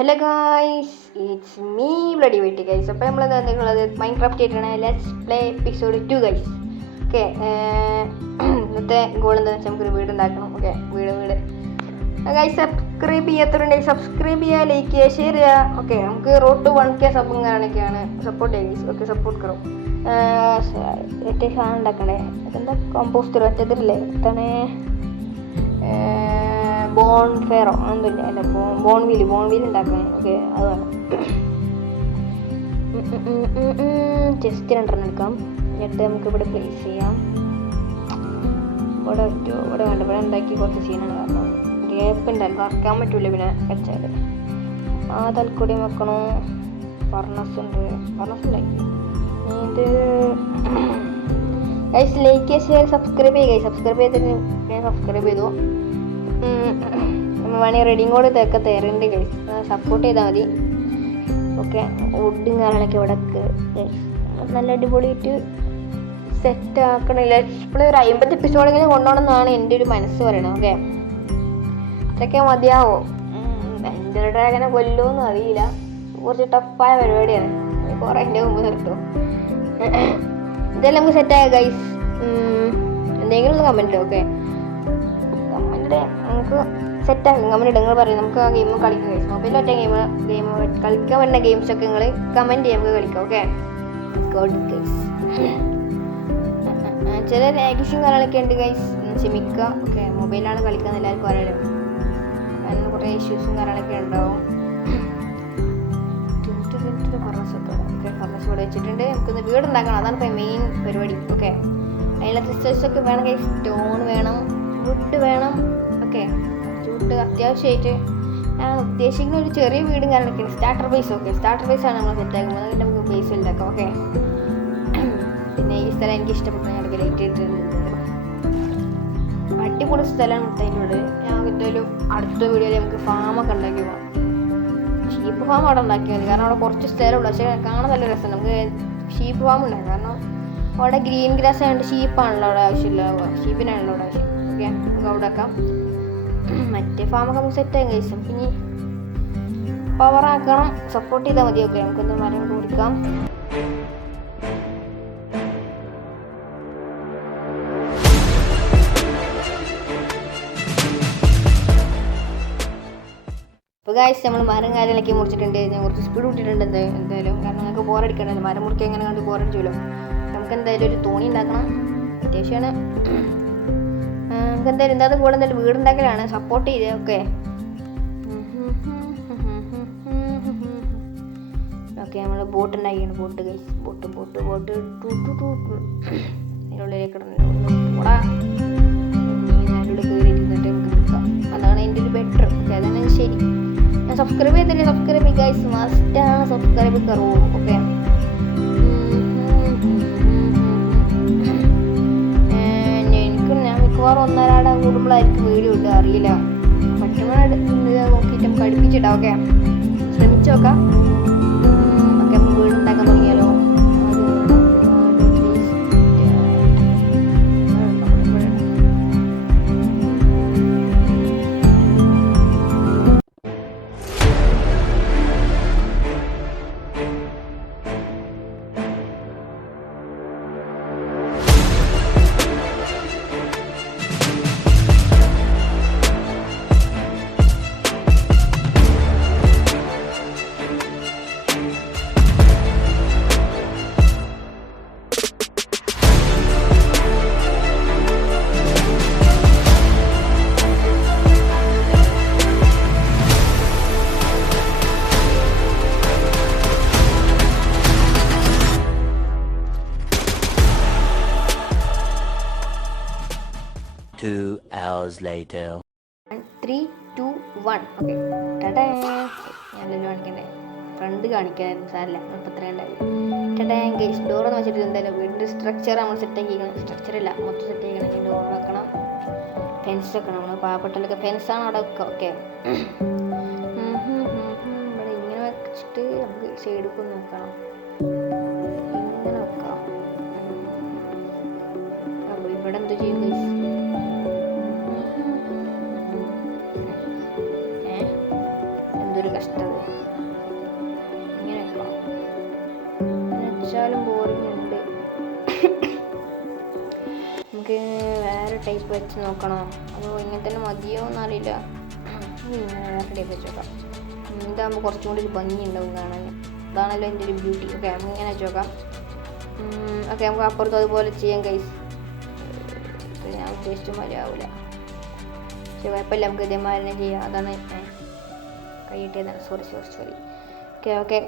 Hello guys, it's me bloody wait guys. അപ്പോൾ നമ്മൾ എന്താണെന്നുള്ളത് മൈൻക്രാഫ്റ്റ് ആയിട്ടാണ് let's play episode 2 guys. Okay, ഇന്നത്തെ ഗോൾ എന്താണെന്ന് വെച്ചാൽ നമുക്കൊരു വീട് ഉണ്ടാക്കണം. ഓക്കെ, വീട് ഗൈസ്. സബ്സ്ക്രൈബ് ചെയ്യാത്തവരുണ്ടെങ്കിൽ സബ്സ്ക്രൈബ് ചെയ്യുക, ലൈക്ക് ചെയ്യുക, ഷെയർ ചെയ്യുക. ഓക്കെ, നമുക്ക് റോഡ് ടു 1K സബും കാര്യങ്ങളൊക്കെയാണ്. സപ്പോർട്ട് ചെയ്യുക ഗൈസ്. Okay, support കറോ. ഏറ്റവും സാധനം ഉണ്ടാക്കണേ, അതെന്താ കമ്പോസ്റ്റർ മറ്റേതില്ലേ, എന്താണ് ബോൺ ഫെയറോ ഒന്നുമില്ല, അല്ല ബോൺ വീൽ ഉണ്ടാക്കണേ. ഓക്കെ, അത് വേണം. ജസ്റ്റ് രണ്ടെണ്ണം എടുക്കാം. എന്നിട്ട് നമുക്ക് ഇവിടെ പ്ലേസ് ചെയ്യാം. ഇവിടെ വേണ്ട, ഇവിടെ ഉണ്ടാക്കി കുറച്ച് സീനാണ്. കാരണം ഗ്യാപ്പ് ഉണ്ടല്ലോ, വറക്കാൻ പറ്റൂല പിന്നെ വെച്ചാൽ. ആ തൽക്കൂടി വെക്കണോ. ഫർണസ് ഉണ്ടാക്കി ഇത് ഗൈസ്. ലൈക്ക് ഷെയർ സബ്സ്ക്രൈബ് ചെയ്യുക. സബ്സ്ക്രൈബ് ചെയ്തിട്ട് ഞാൻ സബ്സ്ക്രൈബ് ചെയ്തു. വേണമെങ്കിൽ റെഡിയും കൂടെ ഇതൊക്കെ തരുന്നുണ്ട് ഗൈസ്. സപ്പോർട്ട് ചെയ്താൽ മതി. ഓക്കെ, വുഡും കാര്യങ്ങളൊക്കെ ഇവിടെ നല്ല അടിപൊളിയായിട്ട് സെറ്റ് ആക്കണില്ല. ഇപ്പോൾ ഒരു 50 എപ്പിസോഡെങ്കിലും കൊണ്ടുപോകണം എന്നാണ് എൻ്റെ ഒരു മനസ്സ് പറയണത്. ഓക്കെ, ഇതൊക്കെ മതിയാവോ? എൻ്റെ ഡ്രാഗനെ കൊല്ലുമെന്നും അറിയില്ല. കുറച്ച് ടഫായ പരിപാടിയാണ്. കുറേ എൻ്റെ മുമ്പ് നിർത്തും. ഇതെല്ലാം നമുക്ക് സെറ്റാക്കാം ഗൈസ്. എന്തെങ്കിലും ഒന്ന് കമൻറ്റ്. ഓക്കെ, കമൻറ്റ് നമുക്ക് സെറ്റാക്കും. കമൻറ്റ് നിങ്ങൾ പറയും. നമുക്ക് ആ ഗെയിം കളിക്കാം ഗൈസ്. മൊബൈലിൽ ഒറ്റ ഗെയിം കളിക്കാൻ പറ്റുന്ന ഗെയിംസൊക്കെ നിങ്ങൾ കമൻറ്റ് ചെയ്യാൻ നമുക്ക് കളിക്കാം. Okay, God guys. ചില ലാഗിഷും കാര്യങ്ങളൊക്കെ ഉണ്ട് ഗൈസ്, ക്ഷമിക്കുക. ഓക്കെ, മൊബൈലാണ് കളിക്കാൻ എല്ലാവർക്കും അറിയാലോ. കാരണം കുറേ ഇഷ്യൂസും കാര്യങ്ങളൊക്കെ ഉണ്ടാവും. ഫർണസ് ഇവിടെ വെച്ചിട്ടുണ്ട്. നമുക്കൊന്ന് വീട് ഉണ്ടാക്കണം. അതാണ് ഇപ്പോൾ മെയിൻ പരിപാടി. ഓക്കെ, അതിനുള്ള റിസോഴ്സൊക്കെ വേണം ഗൈസ്. സ്റ്റോൺ വേണം, വുഡ് വേണം. ഓക്കെ, ചൂട്ട് അത്യാവശ്യമായിട്ട് ഞാൻ ഉദ്ദേശിക്കുന്ന ഒരു ചെറിയ വീടും കാര്യങ്ങളൊക്കെയാണ്. Starter base. ഓക്കെ, സ്റ്റാർട്ടർ ബേസാണ് നമ്മൾ സെറ്റാക്കുന്നത്. അതിൻ്റെ നമുക്ക് ബേസ് ഉണ്ടാക്കാം. ഓക്കെ, പിന്നെ ഈ സ്ഥലം എനിക്ക് ഇഷ്ടപ്പെട്ടു. ഞാൻ ലൈറ്റ് ഇട്ടിട്ടുണ്ട്. അടിപൊളി സ്ഥലമാണ് മുട്ടയിലുള്ളത്. ഞാൻ എന്തായാലും അടുത്ത വീഡിയോയിൽ നമുക്ക് ഫാമൊക്കെ ഉണ്ടാക്കി പോകാം. ഷീപ്പ് ഫാം അവിടെ ഉണ്ടാക്കിയാൽ മതി. കാരണം അവിടെ കുറച്ച് സ്ഥലമുള്ളൂ. പക്ഷേ കാണാൻ നല്ല രസമാണ്. നമുക്ക് ഷീപ്പ് ഫാം ഉണ്ടാകും. കാരണം അവിടെ ഗ്രീൻ ഗ്രാസ് ആയതുകൊണ്ട് ഷീപ്പാണല്ലോ അവിടെ ആവശ്യമില്ല. ഷീപ്പിനാണല്ലോ അവിടെ ആവശ്യം. ഓക്കെ, നമുക്ക് അവിടെ ആക്കാം. മറ്റേ ഫാമൊക്കെ നമുക്ക് സെറ്റായി കഴിച്ചും. പിന്നെ പവറാക്കണം. സപ്പോർട്ട് ചെയ്താൽ മതി. ഓക്കെ, നമുക്കൊന്ന് മരം കൊടുക്കാം. അപ്പോൾ ഗൈസ്, നമ്മൾ മരം കാര്യങ്ങളൊക്കെ മുറിച്ചിട്ടുണ്ട്. ഞാൻ കുറച്ച് സ്പീഡ് കൂട്ടിയിട്ടുണ്ട് എന്തായാലും. കാരണം നിങ്ങൾക്ക് ബോറടിക്കണ്ടല്ലോ. മരം മുറിക്കാൻ എങ്ങനെ കണ്ട് ബോറടിച്ചല്ലോ. നമുക്ക് എന്തായാലും ഒരു തോണി ഉണ്ടാക്കണം. അത്യാവശ്യമാണ്. നമുക്ക് എന്തായാലും എന്താ കൂടെ എന്തായാലും വീടുണ്ടാക്കലാണ്. സപ്പോർട്ട് ചെയ്തേ. ഓക്കെ, നമ്മൾ ബോട്ട് ഉണ്ടാക്കിയാണ്. ബോട്ട് ഗൈസ്, ബോട്ട് അതിനുള്ളിലേക്ക് കൂടാ അതിനുള്ളിൽ കയറിയിരുന്നിട്ട് നമുക്ക് എടുക്കാം. അതാണ് അതിൻ്റെ ഒരു ബെറ്റർ. ഓക്കെ, അതാണ് ശരി. സബ്സ്ക്രൈബ് ചെയ്തില്ലേ? സബ്സ്ക്രൈബ് ഗൈസ്, മസ്റ്റാണ് സബ്സ്ക്രൈബ് കറോ. ഓക്കെ, ഞാൻ മിക്കവാറും ഒന്നരാടെ കൂടുമ്പോഴായിരിക്കും വീഡിയോ ഇട്ട് അറിയില്ല. പറ്റുമ്പോൾ നോക്കിയിട്ട് നമുക്ക് അടുപ്പിച്ചിടാം. ഓക്കെ, ശ്രമിച്ചു നോക്കാം. ഓക്കെ, നമ്മൾ വീടുണ്ടാക്കാൻ തുടങ്ങിയാലോ. Two hours later. 3, 2, 1. ഓക്കെ, ഞാനെല്ലാം കാണിക്കണ്ടേ. ഫ്രണ്ട് കാണിക്കാനായിരുന്നു. സാറില്ല, ഇപ്പോൾ ഇത്ര ഉണ്ടായിരുന്നു. ഗൈസ്, ഡോറെന്ന് വെച്ചിട്ട് എന്തായാലും വീടിൻ്റെ സ്ട്രക്ചർ നമ്മൾ സെറ്റാക്കിക്കണം. സ്ട്രക്ചറില്ല, മൊത്തം സെറ്റാക്കിക്കണം. ഡോർ വെക്കണം, ഫെൻസ് വെക്കണം. നമ്മൾ പാവപ്പെട്ടവരൊക്കെ ഫെൻസാണ് അവിടെ വെക്കുക. ഓക്കെ, ഇവിടെ ഇങ്ങനെ വെച്ചിട്ട് നമുക്ക് സൈഡിൽ ഒന്ന് വെക്കണം. ഇങ്ങനെ വെക്കാം. അപ്പോൾ ഇവിടെ എന്ത് ചെയ്യും ഗൈസ്? എന്തൊരു കഷ്ടം. വെച്ചിട്ടത് ഇങ്ങനെ വെക്കണം. ഇങ്ങനെ വെച്ചാലും ബോറിംഗ് ഉണ്ട്. നമുക്ക് വേറെ ടൈപ്പ് വെച്ച് നോക്കണോ അതോ ഇങ്ങനെ തന്നെ മതിയോ എന്നറിയില്ല. ഇങ്ങനെ വേറെ ടൈപ്പ് വെച്ച് നോക്കാം. ഇതാകുമ്പോൾ കുറച്ചും കൂടി ഒരു ഭംഗി ഉണ്ടാവും കാണാൻ. അതാണല്ലോ എൻ്റെ ഒരു ബ്യൂട്ടി. ഓക്കെ നമുക്ക് ഇങ്ങനെ വെച്ച് നോക്കാം. ഓക്കെ നമുക്ക് അപ്പുറത്തും അതുപോലെ ചെയ്യാം ഗൈസ്. ഞാൻ ഉദ്ദേശിച്ച മാതിരി ആവില്ല, പക്ഷെ കുഴപ്പമില്ല, നമുക്ക് ഇതേമാതിരി തന്നെ ചെയ്യാം. അതാണ് കൈയിട്ടതാണ്. സോറി. ഓക്കെ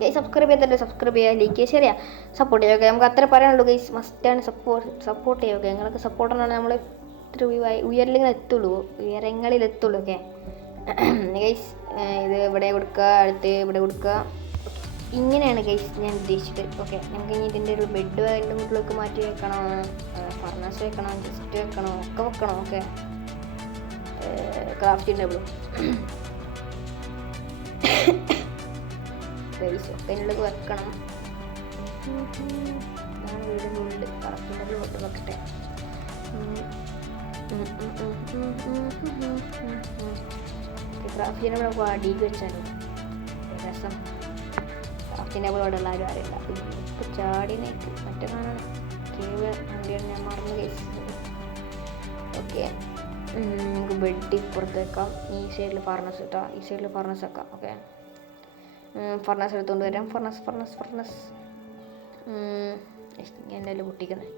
ഗൈസ് സബ്സ്ക്രൈബ് ചെയ്തിട്ട് സബ്സ്ക്രൈബ് ചെയ്യുക, ലൈക്ക് ചെയ്യുക, ശരിയാ സപ്പോർട്ട് ചെയ്യുക. ഓക്കെ നമുക്ക് അത്ര പറയാനുള്ളൂ ഗൈസ്. മസ്റ്റാണ് സപ്പോർട്ട് ചെയ്യുക. ഓക്കെ നിങ്ങൾക്ക് സപ്പോർട്ടാണ് നമ്മൾ ഇത്ര ഉയരങ്ങളിലെത്തുള്ളൂ. ഓക്കെ ഗൈസ് ഇത് ഇവിടെ കൊടുക്കുക, അടുത്ത് ഇവിടെ കൊടുക്കുക. ഇങ്ങനെയാണ് ഗൈസ് ഞാൻ ഉദ്ദേശിച്ചത്. ഓക്കെ നമുക്ക് ഇനി ഇതിൻ്റെ ഒരു ബെഡ് അതിൻ്റെ മുകളിലേക്ക് മാറ്റി വെക്കണോ, ഫർണസ് വെക്കണോ, ജസ്റ്റ് വെക്കണോ, ഒക്കെ വെക്കണോ. ഓക്കെ ക്രാഫ്റ്റിംഗ് ടേബിളും ഗൈസ് ഒക്കെ അതിനുള്ളിൽ വെക്കണം. വീടിൻ്റെ ഉള്ളിൽ ക്രാഫ്റ്റിംഗ് ടേബിൾ കൊണ്ട് വെക്കട്ടെ. ക്രാഫ്റ്റിംഗ് ടേബിൾ നമുക്ക് അടിയിൽ വെച്ചാലോ രസം. ക്രാഫ്റ്റിംഗ് ടേബിൾ അവിടെ ഉള്ള ആരും അറിയില്ല. ഇപ്പോൾ ചാടി നയിക്ക് മറ്റേ കാണാൻ കേവ് വണ്ടിയാണ് ഞാൻ മറന്നു ഗൈസ്. ഓക്കെ നമുക്ക് ബെഡ് പുറത്ത് വെക്കാം. ഈ സൈഡിൽ ഫർണസ് ഇട്ടാം, ഈ സൈഡിൽ ഫർണസ് വെക്കാം. ഓക്കെ ഫർണസ് എടുത്തുകൊണ്ട് വരാം. ഫർണസ് എന്തായാലും പൊട്ടിക്കുന്നത്.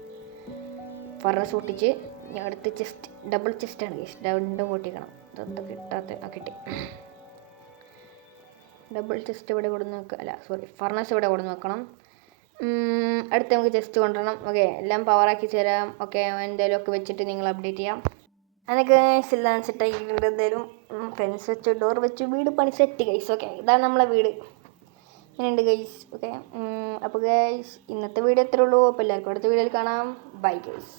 ഫർണസ് പൊട്ടിച്ച് ഞാൻ അടുത്ത് ചെസ്റ്റ്, ഡബിൾ ചെസ്റ്റാണ് ഗൈസ്, രണ്ടും പൊട്ടിക്കണം. ഇതൊന്നും കിട്ടാത്ത കിട്ടി. ഡബിൾ ചെസ്റ്റ് ഇവിടെ കൊടുന്ന് വെക്കുക, അല്ല സോറി ഫർണസ് ഇവിടെ കൊടുന്ന് വെക്കണം. അടുത്ത് നമുക്ക് ചെസ്റ്റ് കൊണ്ടുവരണം. ഓക്കെ എല്ലാം പവറാക്കി തരാം. ഓക്കെ എന്തായാലും ഒക്കെ വെച്ചിട്ട് നിങ്ങൾ അപ്ഡേറ്റ് ചെയ്യാം. അതൊക്കെ എല്ലാം സെറ്റാക്കിയിട്ടുണ്ട്. എന്തായാലും ഫെൻസ് വെച്ചു, ഡോർ വെച്ചു, വീട് പണി സെറ്റ് ഗൈസ്. ഓക്കെ ഇതാണ് നമ്മളെ വീട്. ഇങ്ങനെയുണ്ട് ഗൈസ്. ഓക്കെ അപ്പോൾ ഗൈസ് ഇന്നത്തെ വീഡിയോ എത്രയേ ഉള്ളൂ. അപ്പോൾ എല്ലാവർക്കും അടുത്ത വീഡിയോയിൽ കാണാം. Bye guys.